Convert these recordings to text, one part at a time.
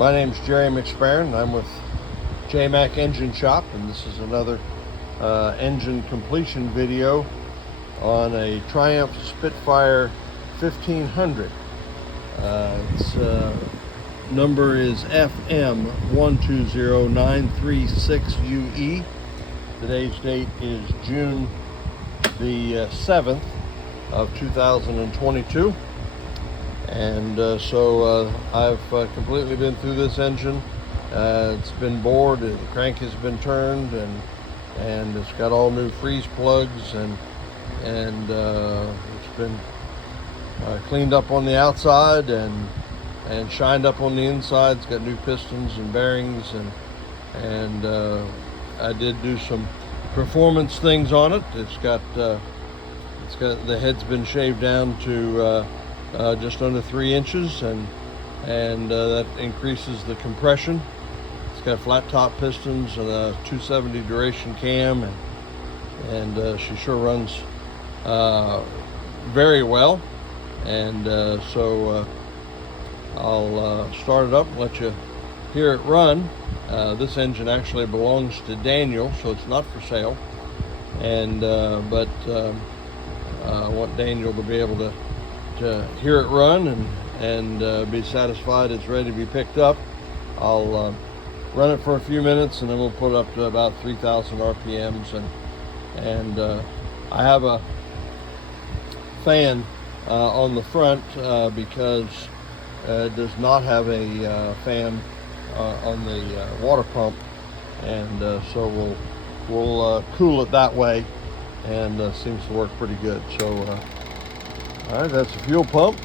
My name's Jerry McSparron, and I'm with JMAC Engine Shop, and this is another engine completion video on a Triumph Spitfire 1500. Its number is FM120963UE. Today's date is June the 7th of 2022. And so I've completely been through this engine. It's been bored, the crank has been turned, and it's got all new freeze plugs, and it's been cleaned up on the outside and shined up on the inside. It's got new pistons and bearings, and I did do some performance things on it. It's got the head's been shaved down to just under 3 inches, and that increases the compression. It's got flat top pistons and a 270 duration cam, and she sure runs very well. And so I'll start it up and let you hear it run. This engine actually belongs to Daniel, so it's not for sale, and but I want Daniel to be able to hear it run and be satisfied it's ready to be picked up. I'll run it for a few minutes, and then we'll put it up to about 3,000 RPMs, and I have a fan on the front because it does not have a fan on the water pump, and so we'll cool it that way, and seems to work pretty good. So all right, that's the fuel pump.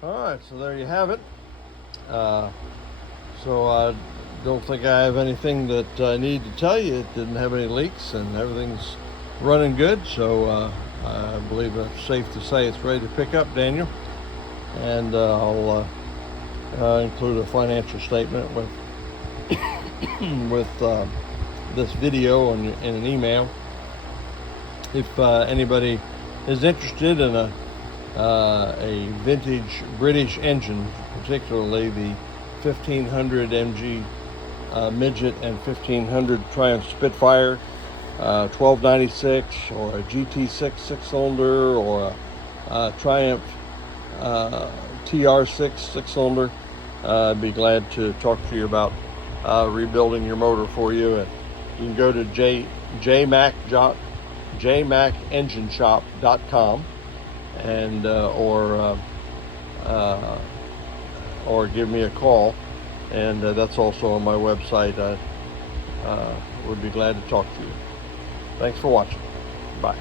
Alright, so there you have it. So I don't think I have anything that I need to tell you. It didn't have any leaks, and everything's running good, so I believe it's safe to say it's ready to pick up, Daniel. And I'll include a financial statement with this video in an email. If anybody is interested in a vintage British engine, particularly the 1500 MG midget and 1500 Triumph Spitfire 1296, or a GT6 6-cylinder, or a Triumph TR6 6-cylinder, I'd be glad to talk to you about rebuilding your motor for you. And you can go to jmacengineshop.com, and or give me a call, and that's also on my website. I would be glad to talk to you. Thanks for watching. Bye.